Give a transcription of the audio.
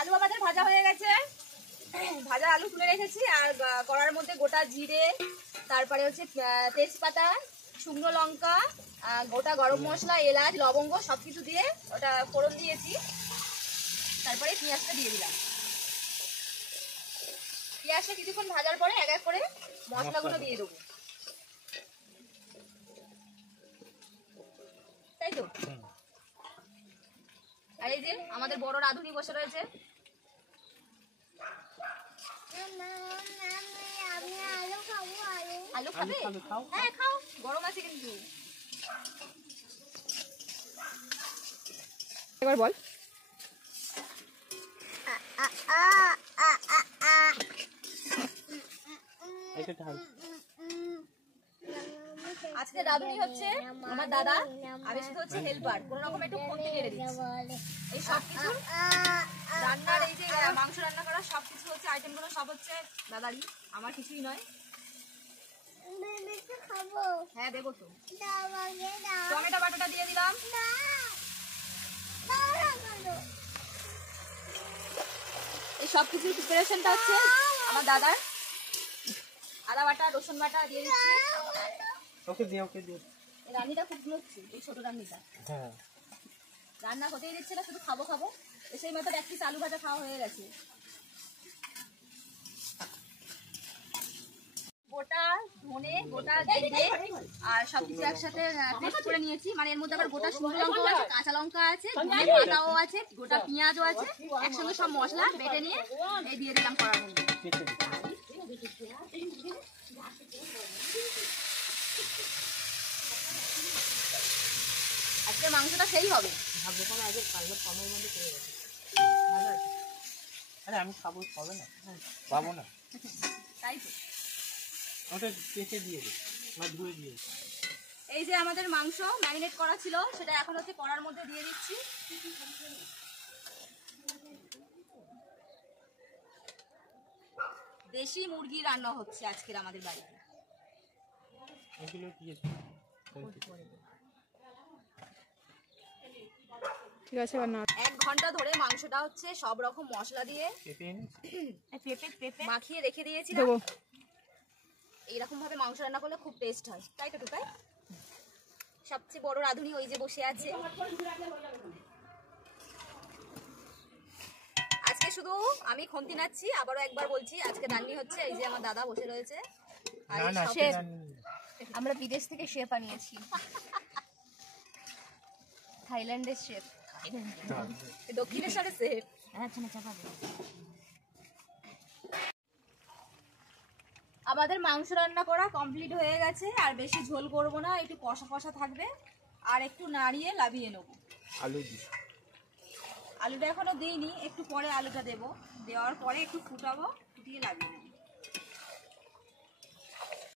আলু আমাদের ভাজা হয়ে গেছে, ভাজা আলু তুলে রেখেছি। আর কড়ার মধ্যে গোটা জিরে, তারপরে হচ্ছে তেজপাতা, শুকনো লঙ্কা, গোটা গরম মশলা, এলাচ, লবঙ্গ সবকিছু দিয়ে ওটা ফোড়ন দিয়েছি। তারপরে পেঁয়াজটা দিয়ে দিলাম। পেঁয়াজটা কিছুক্ষণ ভাজার পরে এক এক করে মশলাগুলো দিয়ে দেবো, তাই তো। আর এই যে আমাদের বড় রাঁধুনি বসে রয়েছে। আলু খাবে? হ্যাঁ খাও, গরম আছে কিন্তু। এবার বল। আজকে রাঁধুনি হচ্ছে আমার দাদা, আমি শুধু হচ্ছে হেল্পার, কোন রকম একটু খন্তি নেড়ে দিচ্ছি। এই সব কিছু রান্নার, এই যে মাংস রান্না করা সবকিছু হচ্ছে, আইটেমগুলো সব হচ্ছে দাদারই, আমার কিছুই নয়। হ্যাঁ দেবো তো। টমেটো বাটাটা দিয়ে দিলাম। এই সব কিছুর প্রিপারেশনটা হচ্ছে আমার দাদার। আদা বাটা, রসুন বাটা দিয়ে দিচ্ছি। ওকে দিও, ওকে দিও। এই রান্নিটা খুব হচ্ছে, এই ছোট রান্নিটা। হ্যাঁ, রান্না হতেই দিচ্ছে না, শুধু খাবো খাবো। সেই মতো এক পিস আলু ভাজা খাওয়া হয়ে গেছে। গোটা ধনে, গোটা জিরে আর সবকিছু একসাথে পেস্ট করে নিয়েছি। মানে এর মধ্যে আবার গোটা শুকনো লঙ্কা আছে, কাঁচা লঙ্কা আছে, ধনে পাতাও আছে, গোটা পেঁয়াজও আছে, একসঙ্গে সব মশলা বেটে নিয়ে এই দিয়ে দিলাম কড়ার মধ্যে। আজকে মাংসটা সেই হবে। আরে আমি খাবো, খাবে না, পাবো না, তাই তো। ওটা কেটে দিয়ে দে, না ধুয়ে দিয়ে। এই যে আমাদের মাংস ম্যারিনেট করা ছিল, সেটা এখন হচ্ছে কড়ার মধ্যে দিয়ে দিচ্ছি। দেশি মুরগি রান্না হচ্ছে আজকের আমাদের বাড়িতে। ঠিক আছে, 1 ঘন্টা ধরে মাংসটা হচ্ছে সব রকম মশলা দিয়ে মাখিয়ে রেখে দিয়েছি। এইরকম ভাবে মাংস রান্না করলে খুব টেস্ট হয়, তাই তো টুকাই? সবচেয়ে বড় রাঁধুনি ওই যে বসে আছে। আজকে শুধু আমি খন্তি নাচ্ছি, আবারও একবার বলছি, আজকে রান্নি হচ্ছে এই যে আমার দাদা বসে রয়েছে। আর আমরা বিদেশ থেকে শেফ আনিয়েছি, থাইল্যান্ডের শেফ, দক্ষিণেশ্বরের শেফ। আমাদের মাংস রান্না করা কমপ্লিট হয়ে গেছে। আর বেশি ঝোল করব না, একটু কষা কষা থাকবে। আর একটু নাড়িয়ে লাভিয়ে নেব। আলুটা এখনো দিইনি, একটু পরে আলুটা দেবো। দেওয়ার পরে একটু ফুটাবো, ফুটিয়ে লাগিয়ে নেব।